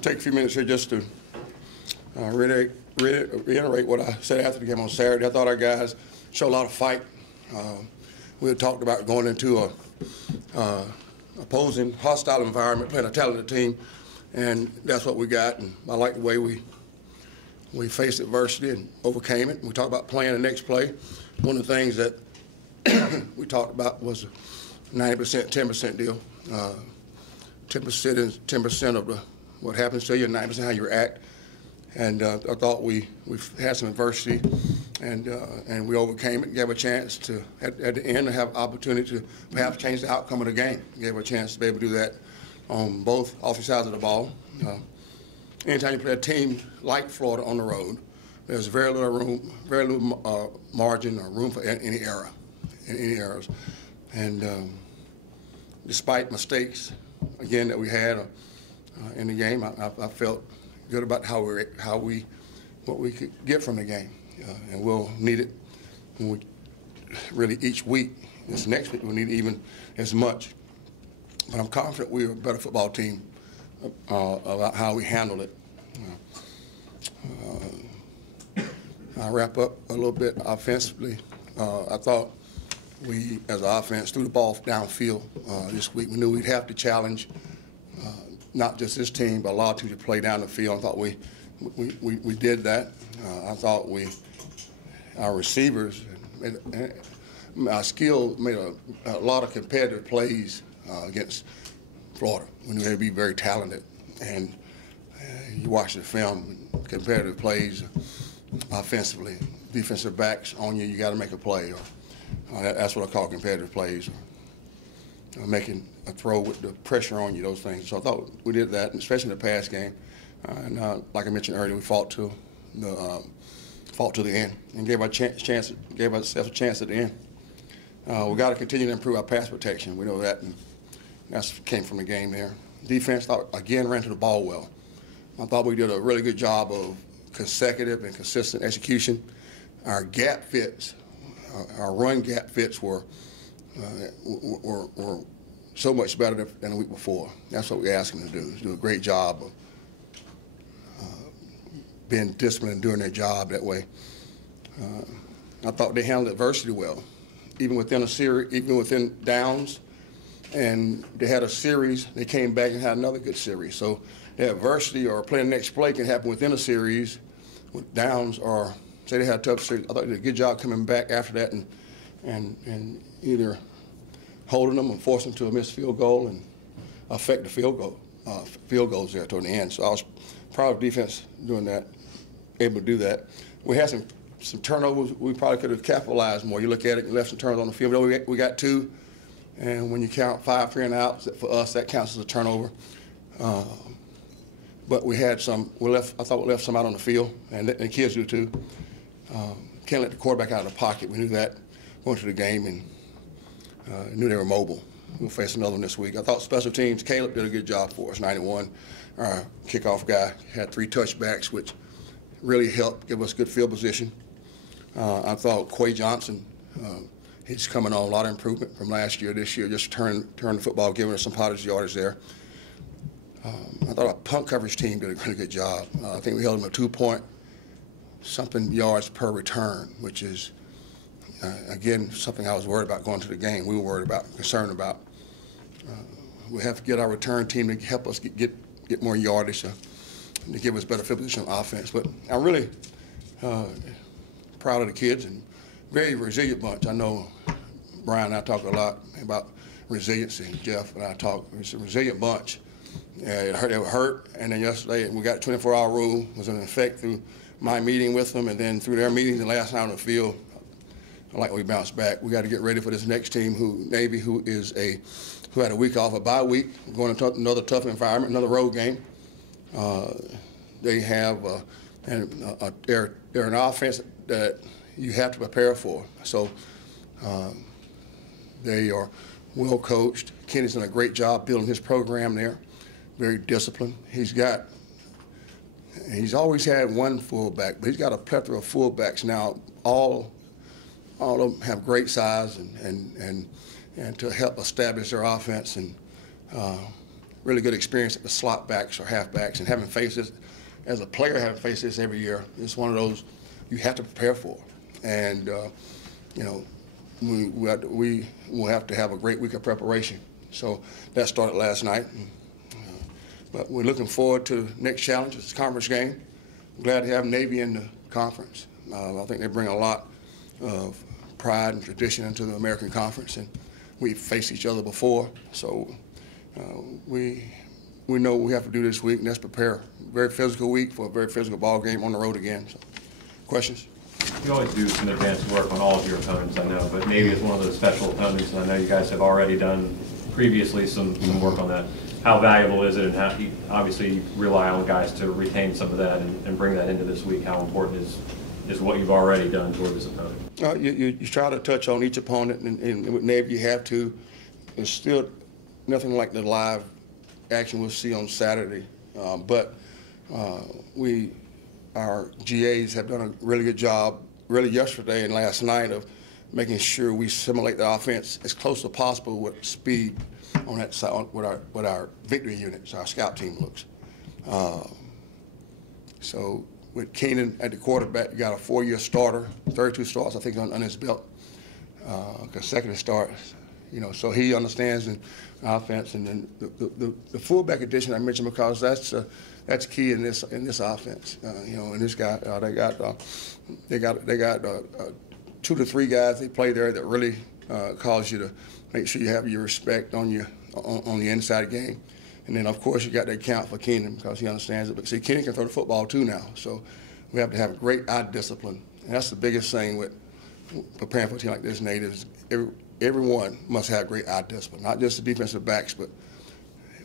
Take a few minutes here just to reiterate what I said after the game on Saturday. I thought our guys showed a lot of fight. We had talked about going into a opposing, hostile environment, playing a talented team, and that's what we got. And I like the way we faced adversity and overcame it. We talked about playing the next play. One of the things that we talked about was a 90%, 10% deal. 10% is 10% of what happens to you, and 90% how you react. And I thought we had some adversity, and we overcame it. Gave a chance to at the end to have opportunity to perhaps change the outcome of the game. Gave a chance to be able to do that on both offensive sides of the ball. Anytime you play a team like Florida on the road, there's very little room, very little margin or room for any error, any errors. And despite mistakes, again, that we had in the game, I felt good about what we could get from the game, and we'll need it when we really each week. This next week we'll need even as much. But I'm confident we're a better football team about how we handle it. I'll wrap up a little bit offensively. I thought we, as an offense, threw the ball downfield this week. We knew we'd have to challenge not just this team, but a lot of teams to play down the field. I thought we did that. I thought our receivers, our skill made a lot of competitive plays against Florida. We knew they'd be very talented. And you watch the film, competitive plays offensively, defensive backs on you, you got to make a play. That's what I call competitive plays. Making a throw with the pressure on you, those things. So I thought we did that, especially in the pass game. And like I mentioned earlier, we fought to the end and gave ourselves a chance at the end. We got to continue to improve our pass protection. We know that, and that came from the game there. Defense, again, ran to the ball well. I thought we did a really good job of consecutive and consistent execution. Our gap fits, our run gap fits were so much better than the week before. That's what we asked them to do, is do a great job of being disciplined and doing their job that way. I thought they handled adversity well, even within a series, even within downs. And they had a series, they came back and had another good series. So the adversity or playing the next play can happen within a series with downs, or say they had a tough series. I thought they did a good job coming back after that and either holding them and forcing them to a missed field goal and affect the field goals there toward the end. So I was proud of defense doing that, able to do that. We had some turnovers. We probably could have capitalized more. You look at it, you left some turnovers on the field. But we got two, and when you count 5 3 and outs, for us that counts as a turnover. But we had some. I thought we left some out on the field, and the kids do too. Can't let the quarterback out of the pocket. We knew that going to the game, and knew they were mobile. We'll face another one this week. I thought special teams, Caleb did a good job for us, 91. Our kickoff guy had 3 touchbacks, which really helped give us good field position. I thought Quay Johnson, he's coming on a lot of improvement from last year. This year, just turned the football, giving us some positive yardage there. I thought our punt coverage team did a really good job. I think we held them at 2-point-something yards per return, which is, again, something I was worried about going to the game. We were concerned about. We have to get our return team to help us get more yardage to give us better field position on offense. But I'm really proud of the kids and very resilient bunch. I know Brian and I talk a lot about resiliency. Jeff and I talk. It's a resilient bunch. They were hurt, and then yesterday we got a 24-hour rule. It was in effect through my meeting with them, and then through their meetings the last night on the field. I like we bounced back. We got to get ready for this next team, Navy, who had a week off, a bye week, going into another tough environment, another road game. They have they're an offense that you have to prepare for. So they are well coached. Kenny's done a great job building his program there. Very disciplined. He's always had one fullback, but he's got a plethora of fullbacks now. All of them have great size and to help establish their offense. And really good experience at the slot backs or halfbacks, and having faced this, as a player having faced this every year, it's one of those you have to prepare for. And, you know, we will have to have a great week of preparation. So that started last night. But we're looking forward to the next challenge. It's a conference game. I'm glad to have Navy in the conference. I think they bring a lot of pride and tradition into the American Conference, and we've faced each other before. So we know what we have to do this week, and that's prepare. Very physical week for a very physical ball game on the road again. So, questions? You always do some advanced work on all of your opponents, I know, but Navy is one of those special opponents, and I know you guys have already done previously some work on that. How valuable is it, and how obviously you rely on guys to retain some of that and bring that into this week? How important is what you've already done toward this opponent? You try to touch on each opponent, and with Navy you have to. It's still nothing like the live action we'll see on Saturday, but our GAs have done a really good job, really yesterday and last night, of making sure we simulate the offense as close as possible with speed on that side, with our victory units, our scout team looks. So with Keenan at the quarterback, you got a 4-year starter, 32 starts, I think, on his belt, consecutive starts. You know, so he understands the offense, and then the fullback addition I mentioned, because that's key in this offense. You know, and this guy, they got 2 to 3 guys they play there that really cause you to make sure you have your respect on the inside of the game. And then, of course, you got that count for Keenan, because he understands it. But see, Keenan can throw the football too now, so we have to have great eye discipline, and that's the biggest thing with preparing for a team like this. Natives, everyone must have great eye discipline, not just the defensive backs, but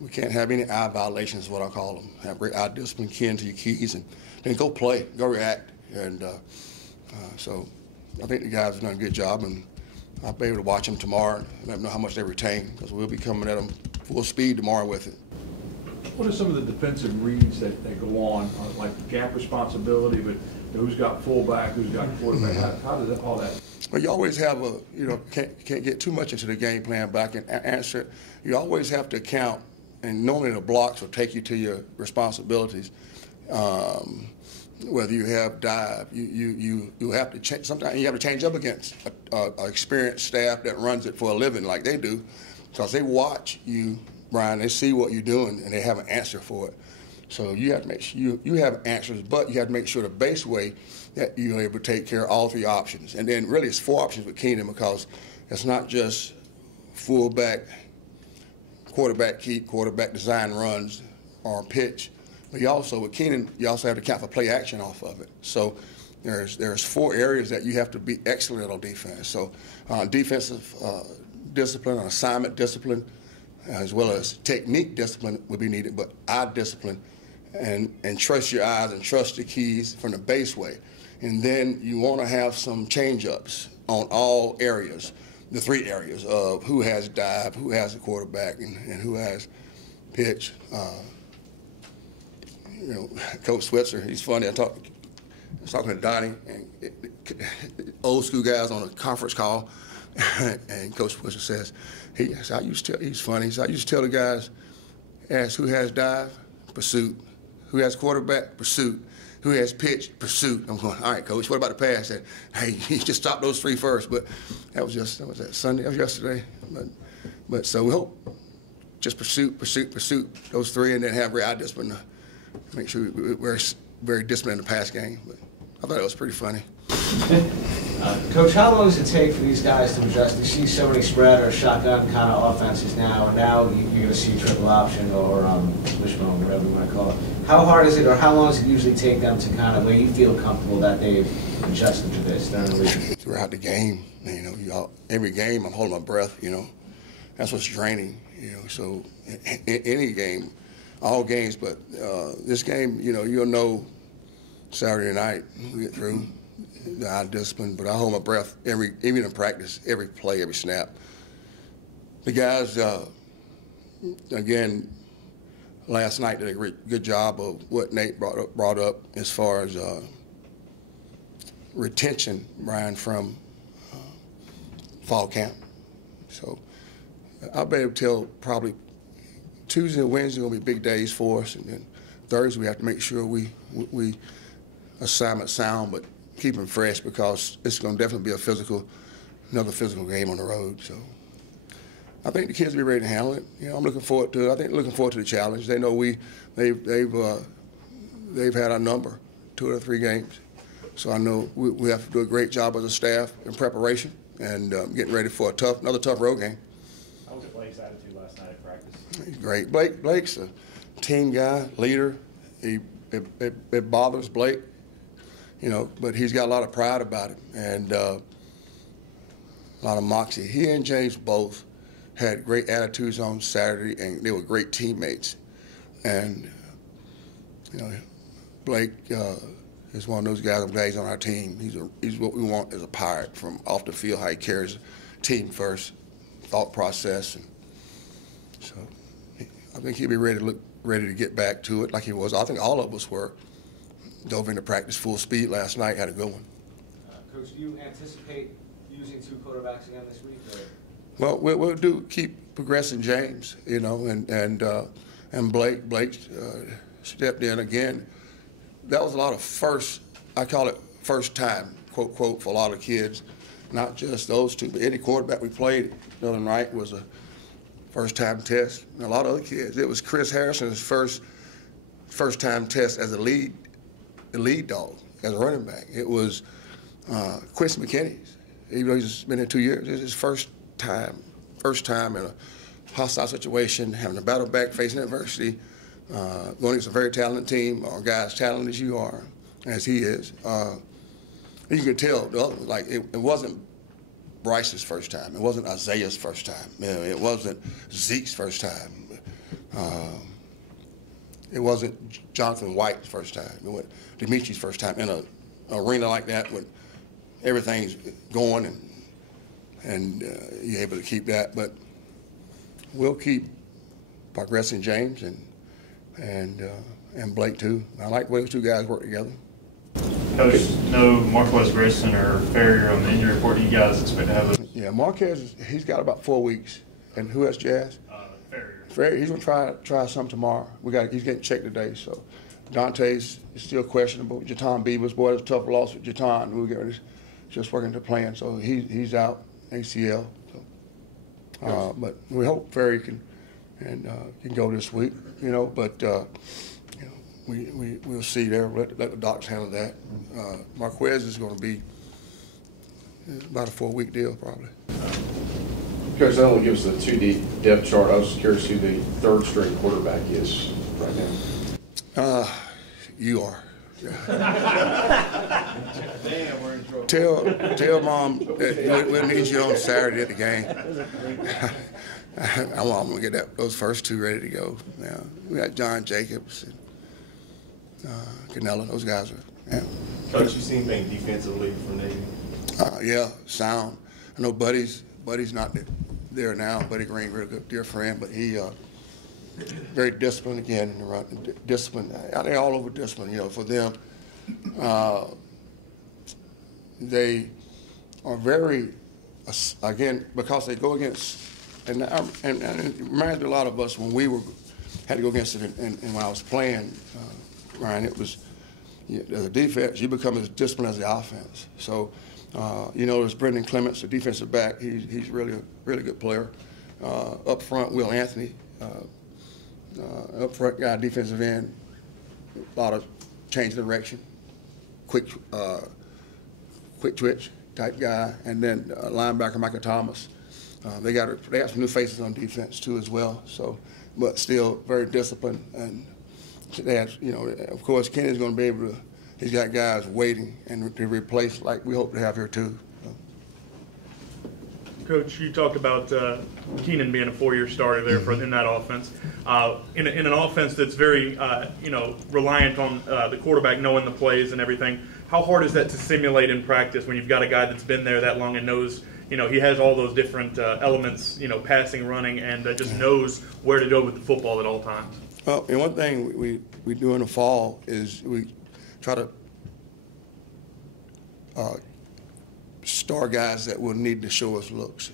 we can't have any eye violations, is what I call them. Have great eye discipline, key into your keys, and then go play, go react. And so I think the guys have done a good job, and I'll be able to watch them tomorrow and let them know how much they retain, because we'll be coming at them full speed tomorrow with it. What are some of the defensive reads that go on, like gap responsibility, but who's got fullback, who's got quarterback? How does all that? Well, you always have can't get too much into the game plan, but I can answer it. You always have to count, and normally the blocks will take you to your responsibilities. Whether you have dive, you have to change. Sometimes you have to change up against an experienced staff that runs it for a living like they do, because they watch you, Brian. They see what you're doing, and they have an answer for it. So you have to make sure you have answers, but you have to make sure the base way that you're able to take care of all 3 options. And then really it's 4 options with Keenan, because it's not just fullback, quarterback keep, quarterback design runs, or pitch. But you also, with Keenan, you also have to count for play action off of it. So there's 4 areas that you have to be excellent on defense. So defensive discipline, assignment discipline, as well as technique discipline would be needed, but eye discipline, and trust your eyes and trust the keys from the base way. And then you want to have some change-ups on all areas, the 3 areas of who has dive, who has the quarterback, and who has pitch. You know, Coach Switzer, he's funny. I was talking to Donnie, and old school guys on a conference call, and Coach Switzer says, he's funny. So I used to tell the guys, ask who has dive, pursuit, who has quarterback, pursuit, who has pitch, pursuit. I'm going, all right, Coach, what about the pass? I said, hey, you just stop those 3 first. But that was that Sunday, that was yesterday. But so we hope just pursuit, those 3, and then have great eye discipline. Make sure we're very disciplined in the pass game. But I thought it was pretty funny. Coach, how long does it take for these guys to adjust? You see so many spread or shotgun kind of offenses now, and now you're going to see triple option or wishbone, whatever you want to call it. How hard is it, or how long does it usually take them to kind of, where you feel comfortable that they've adjusted to this during the week? Throughout the game, every game I'm holding my breath. That's what's draining. So any game. All games, but this game, you'll know Saturday night we get through the eye discipline. But I hold my breath even in practice, every play, every snap. The guys, again, last night did a good job of what Nate brought up as far as retention, Brian, from fall camp. So I'll be able to tell probably Tuesday and Wednesday are going to be big days for us, and then Thursday we have to make sure we assignment sound, but keep them fresh because it's going to definitely be another physical game on the road. So I think the kids will be ready to handle it. You know, I'm looking forward to it. I think looking forward to the challenge. They know they've had our number 2 or 3 games, so I know we have to do a great job as a staff in preparation and getting ready for another tough road game. How was Blake's attitude last night at practice? He's great. Blake's a team guy, leader. It bothers Blake, you know, but he's got a lot of pride about it and a lot of moxie. He and James both had great attitudes on Saturday, and they were great teammates. And you know, Blake is one of those guys. I'm glad he's on our team. He's what we want as a pirate from off the field. How he carries team first, thought process, and so I think he'll be ready to get back to it like he was. I think all of us were. Dove into practice full speed last night. Had a good one. Coach, do you anticipate using 2 quarterbacks again this week? Well, we'll keep progressing James, you know, and Blake. Blake stepped in again. That was a lot of I call it first time, quote, quote, for a lot of kids, not just those 2, but any quarterback we played the other night was a first time test. And a lot of other kids. It was Chris Harrison's first time test as a lead dog, as a running back. It was Quincy McKinney's, even though he's been here 2 years. It's his first time in a hostile situation, having a battle back, facing adversity, going against a very talented team, or guys talented as you are, as he is. You could tell, like, it wasn't Bryce's first time. It wasn't Isaiah's first time. It wasn't Zeke's first time. It wasn't Jonathan White's first time. It wasn't Dimitri's first time in an arena like that when everything's going and you're able to keep that. But we'll keep progressing James and Blake too. I like the way those 2 guys work together. Coach, no Marquez Grayson or Ferrier on the injury report. Do you guys expect to have those? Yeah, Marquez, he's got about 4 weeks. And who else, Jazz? Ferrier, he's gonna try some tomorrow. He's getting checked today. So Dante's is still questionable. Jaton Beavers, boy, it's a tough loss with Jaton. We'll get ready, just working to plan. So he's out, ACL. So, but we hope Ferrier can go this week. You know, but you know, we'll see there. Let the docs handle that. Marquez is going to be about a 4-week deal probably. Coach, that only gives the 2 deep depth chart. I was curious who the 3rd string quarterback is right now. You are. Damn, we're in trouble. Tell Mom that we'll need you on Saturday at the game. I'm going to get those first 2 ready to go. Yeah, we got John Jacobs and Canella. Those guys are. Yeah. Coach, you seen anything defensively from Navy? Yeah, sound. I know Buddy's not there now. Buddy Green, real good, dear friend, but he very disciplined again in the run. Disciplined. They're all over discipline. You know, for them, they are very again because they go against and it reminds me a lot of us when we had to go against it and when I was playing, Ryan. It was as a defense you become as disciplined as the offense. So. You know, there's Brendan Clements, the defensive back. He's really a really good player. Up front, Will Anthony, up front guy, defensive end. A lot of change of direction, quick twitch type guy, and then linebacker Michael Thomas. They got some new faces on defense too as well. So, but still very disciplined, and they have, you know, of course, Kenny's going to be able to. He's got guys waiting and to replace like we hope to have here too. Coach, you talked about Keenan being a 4-year starter there in that offense. In an offense that's very, reliant on the quarterback knowing the plays and everything, how hard is that to simulate in practice when you've got a guy that's been there that long and knows, he has all those different elements, passing, running, and just knows where to go with the football at all times? Well, and one thing we do in the fall is we try to star guys that will need to show us looks,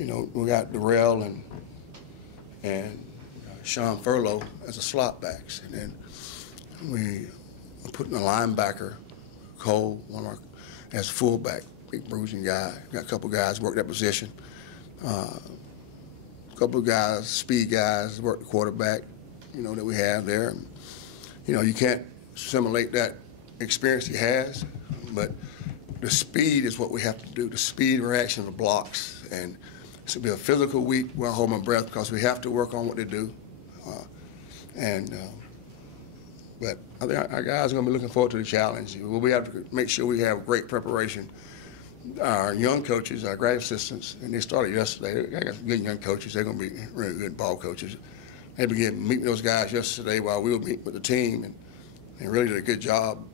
you know, we got Darrell and Sean Furlow as the slot backs, and then we are putting a linebacker, Cole, as fullback, big bruising guy. Got a couple guys work that position. A couple of guys, speed guys, work the quarterback, you know, that we have there. You know, you can't simulate that experience he has, but the speed is what we have to do, the speed reaction of the blocks. And it's going to be a physical week where I hold my breath because we have to work on what they do. But I think our guys are going to be looking forward to the challenge. We have to make sure we have great preparation. Our young coaches, our grad assistants, and they started yesterday. I got some good young coaches. They're going to be really good ball coaches. They began meeting those guys yesterday while we were meeting with the team, and they really did a good job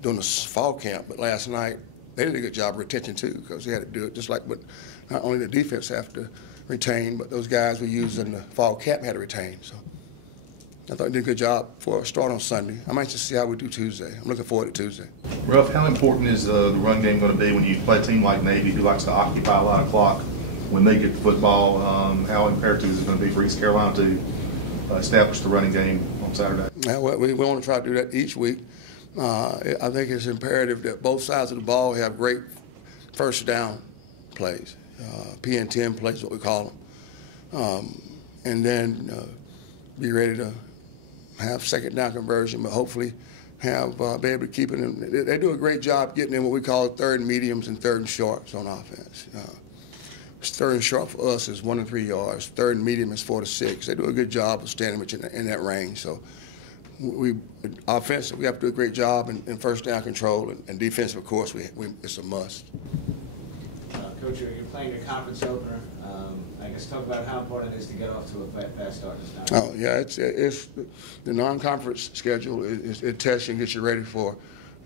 doing the fall camp. But last night, they did a good job of retention too, because they had to do it just like what not only the defense have to retain, but those guys we used in the fall camp had to retain. So I thought they did a good job for a start on Sunday. I'm anxious to see how we do Tuesday. I'm looking forward to Tuesday. Ruff, how important is the run game going to be when you play a team like Navy who likes to occupy a lot of clock when they get the football? How imperative is it going to be for East Carolina to establish the running game on Saturday? Yeah, well, we want to try to do that each week. I think it's imperative that both sides of the ball have great first down plays, PN10 plays, what we call them, and then be ready to have second down conversion, but hopefully have be able to keep it in. They do a great job getting in what we call third and mediums and third and shorts on offense. Third and short for us is 1 to 3 yards. Third and medium is 4 to 6. They do a good job of standing in that range. So offensive, we have to do a great job in first down control, and defensive, of course, it's a must. Coach, you're playing your conference opener. I guess talk about how important it is to get off to a fast start this time. Oh yeah, it's the non-conference schedule. It tests you and gets you ready for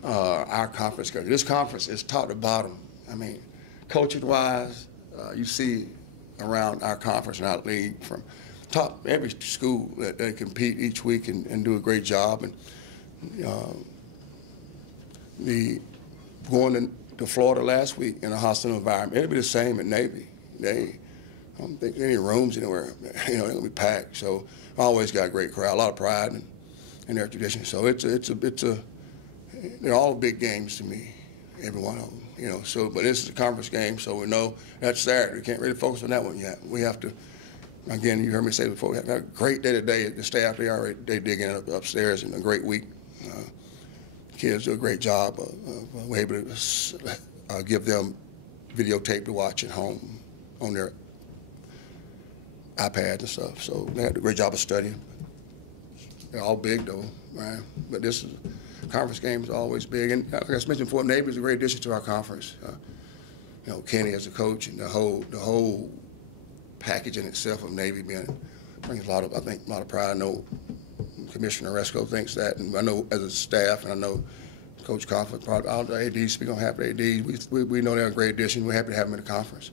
our conference schedule. This conference is top to bottom. I mean, coaching-wise, you see around our conference and our league from top every school that they compete each week and do a great job. And going to Florida last week in a hostile environment, it'll be the same at Navy. I don't think there are any rooms anywhere. You know, they're gonna be packed. So always got a great crowd, a lot of pride in their tradition. So they're all big games to me, every one of them. You know, so but this is a conference game, so we know that's Saturday. We can't really focus on that one yet. We have to. Again, you heard me say before, we have a great day today. The staff, they dig in upstairs, and a great week. Kids do a great job. We're able to give them videotape to watch at home on their iPads and stuff. So they had a great job of studying. They're all big though, right? But this conference game is always big. And like I mentioned before, Navy is a great addition to our conference. You know, Kenny as a coach and the whole package in itself of Navy brings a lot of pride. I know Commissioner Resco thinks that, and I know as a staff, and I know Coach Coughlin, probably all the ADs, speak on behalf of the ADs, we know they're a great addition. We're happy to have them in the conference.